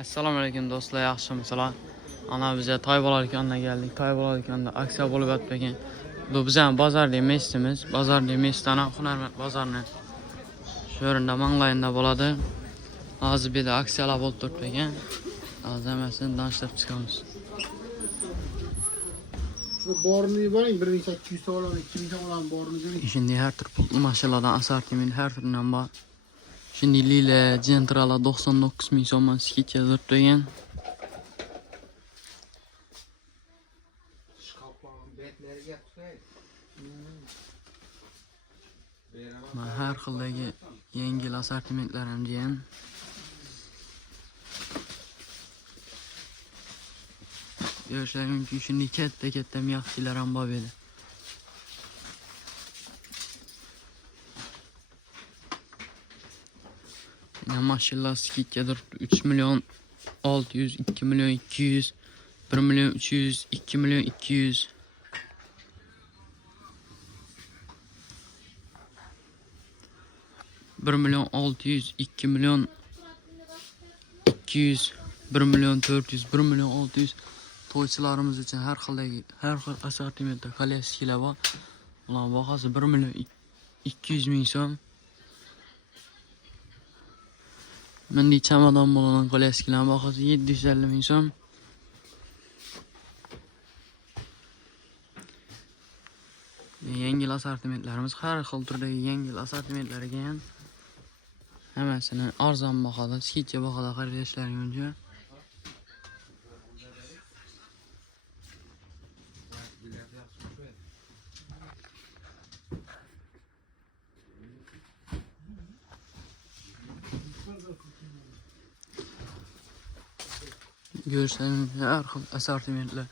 Assalomu alaykum do'stlar, yaxshimisizlar? Ana bize Toybolar kanalına geldik. Toybolar kanalında aksiya bo'lib o'tdi ekan. Bu bizning bozordagi mesimiz. Bozordagi mesdan Hunarmand bozorini shu yerda manglayında bo'ladi. Hozir bir de aksiyalar bo'lib turibdi ekan. Hozir hammasini danışlab chiqamiz. Şu borunu yuboring, 1800 ta olan, 2000 ta olan borunu bering. Şimdi her tür pultlu maşalardan assortiment her türünden var. Şimdi Lile Gentrala 99 ming so'mdan skitcha turibdi ekan. Her xildagi yengil assortimentlar ham degan. Yoshlar mumkin shunday katta miyoqchilar ham bor edi. Yine maşallah skitchadir 3 milyon 600, 2 milyon 200, 1 milyon 300, 2 milyon 200. Bir milyon 600, 2 milyon 200, 1 milyon 400, 1 milyon 600 to'ychilarimiz uchun har xil assortimentda kolleksiyalar bor. Ular bahasi 1 milyon 200 ming so'm. Mendi chamadon bo'lagan kolleksiyalar bahasi 750 ming so'm. Yengil assortimentlarimiz har xil turdagi yengil assortimentlar ekan. Hammasini arzon bahoda, skitcha bahoda xaridlashlaring mumkin. Görürseniz her xil assortimentlar.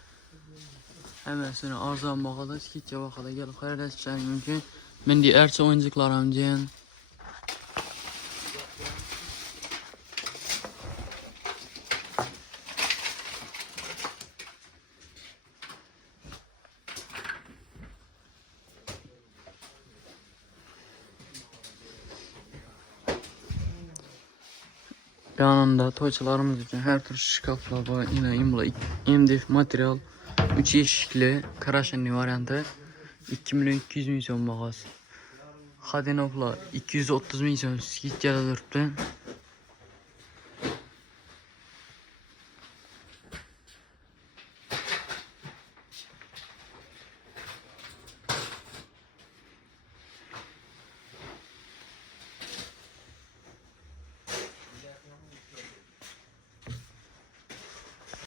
Hammasini arzon bahoda, skitcha bahoda kelib xaridlashlaring mumkin. Mendi archa o'yinchiqlar ham degan. Yanında toyçularımız için her tür şkaflar var. Yine MDF material 3 eşikli karaşenli variantı 2 milyon 200 ming so'm bahası. Hadenopla 230 ming so'm skitchada turibdi.